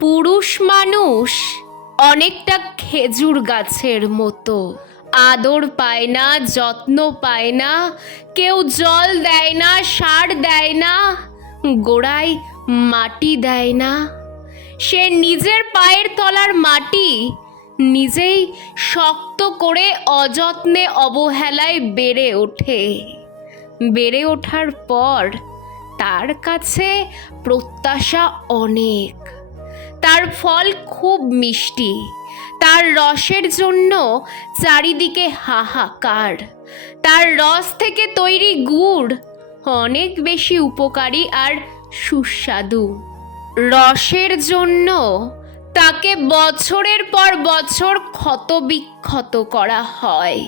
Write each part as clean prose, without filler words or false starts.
পুরুষ মানুষ অনেকটা খেজুর গাছের মতো, আদর পায় না, যত্ন পায় না, কেউ জল দেয় না, সার দেয় না, গোড়ায় মাটি দেয় না। সে নিজের পায়ের তলার মাটি নিজেই শক্ত করে অযত্নে অবহেলায় বেড়ে ওঠে। বেড়ে ওঠার পর তার কাছে প্রত্যাশা অনেক, তার ফল খুব মিষ্টি, তার রসের জন্য চারিদিকে হাহাকার, তার রস থেকে তৈরি গুড় অনেক বেশি উপকারী আর সুস্বাদু। রসের জন্য তাকে বছরের পর বছর ক্ষতবিক্ষত করা হয়।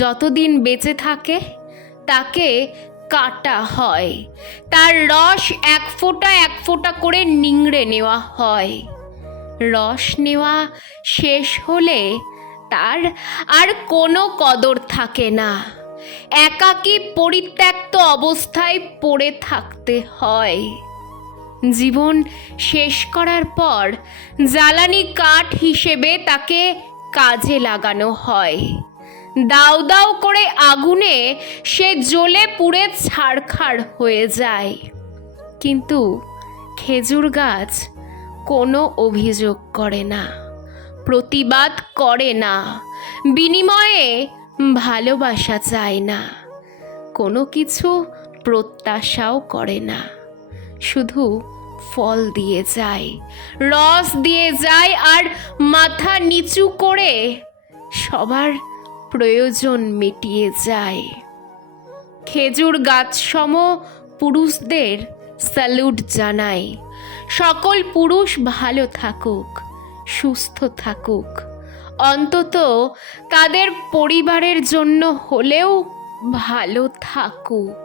যতদিন বেঁচে থাকে তাকে কাটা হয়, তার রস এক ফোঁটা করে নিংড়ে নেওয়া হয়। রস নেওয়া শেষ হলে তার আর কোনো কদর থাকে না, একাকী পরিত্যক্ত অবস্থায় পড়ে থাকতে হয়। জীবন শেষ করার পর জ্বালানি কাঠ হিসেবে তাকে কাজে লাগানো হয়। দাউ দাউ করে আগুনে সে জ্বলে পুড়ে ছারখার হয়ে যায়। কিন্তু খেজুর গাছ কোনো অভিযোগ করে না, প্রতিবাদ করে না, বিনিময়ে ভালোবাসা চায় না, কোনো কিছু প্রত্যাশাও করে না, শুধু ফল দিয়ে যায়, রস দিয়ে যায় আর মাথা নিচু করে সবার প্রয়োজন মিটিয়ে যায়। খেজুর গাছ সম পুরুষদের স্যালুট জানাই। সকল পুরুষ ভালো থাকুক, সুস্থ থাকুক, অন্তত তাদের পরিবারের জন্য হলেও ভালো থাকুক।